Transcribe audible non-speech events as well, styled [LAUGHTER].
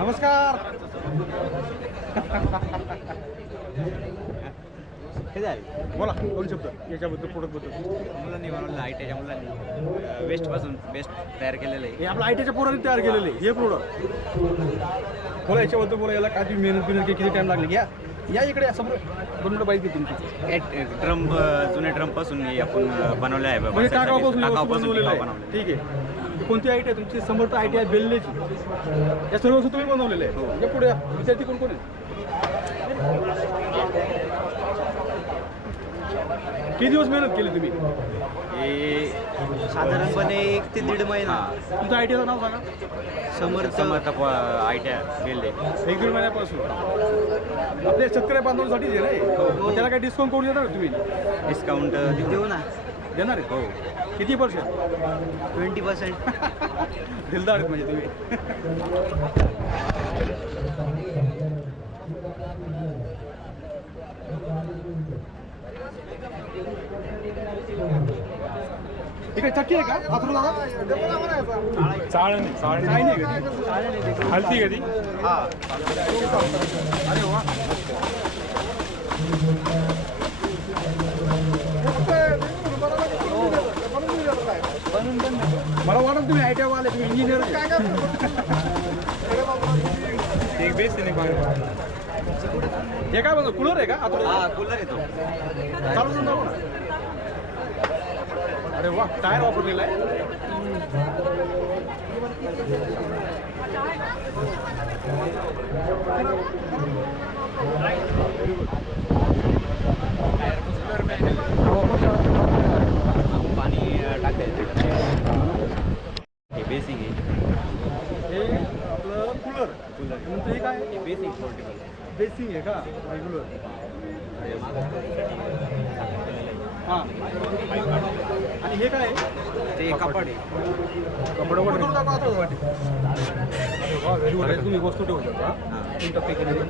नमस्कार. हे झाले बोला दोन शब्द. याच्याबद्दल प्रोडक्टबद्दल मुलांनी बनवलेलं आय टीच्या मुलांनी वेस्टपासून बेस्ट तयार केलेलं आहे. हे आपलं आय टीच्या पोरांनी तयार केलेले हे प्रोडक्ट बोला याच्याबद्दल बोला याला काय मेहनत बिनत किती टाइम लागले? या. या इकडे या समोर. बनवलं पाहिजे तुमची. ड्रम जुने ड्रमपासून हे आपण बनवले आहे म्हणजे ही वस्तू टाकावापासून बनवलेलं टिकाऊ आहे. बनवलेलं. ठीक आहे. कोणती आय टी आहे तुमची? समर्थ आय टी आहे बेल्लेची. या सर्व वस्तू तुम्ही बनवलेल्या आहे या पुढे या. विद्यार्थी कोण कोण आहे? किती दिवस मेहनत केली तुम्ही? हे साधारणपणे एक ते दीड महिना. तुमचं आय टीचं नाव सांगा. समर्थ समर्थ आय टी गेले. एक दीड महिन्यापासून. आपल्या शेतकरी बांधवांसाठीच आहे ना हे? मग त्याला काही डिस्काउंट करून देणार का तुम्ही? डिस्काउंट देऊ. ना. देणार आहे? हो. किती पर्सेंट ट्वेंटी पर्सेंट [LAUGHS] दिलदार आहेत म्हणजे तुम्ही. आहे चक्की आहे का? हातरू दादा? नाही का हलती कधी अरे वा मला वाटत तुम्ही आय टी वाले तुम्ही इंजिनियर एक बेस आहे हे काय म्हणतो कूलर आहे का? हा कूलर येतो चालू जाऊन जाऊ ना. अरे वा टायर वापरलेला आहे. पाणी टाकायचं. हे आहे. हे आपलं कूलर कूलर हे काय? बेसिक पोर्टेबल बेसिंग आहे. का? रेग्युलर हां. हे काय ते आहे. कपडे वगैरे. वाटे तुम्ही वस्तू ठेवू. शकता तीन टप्पे केलेले.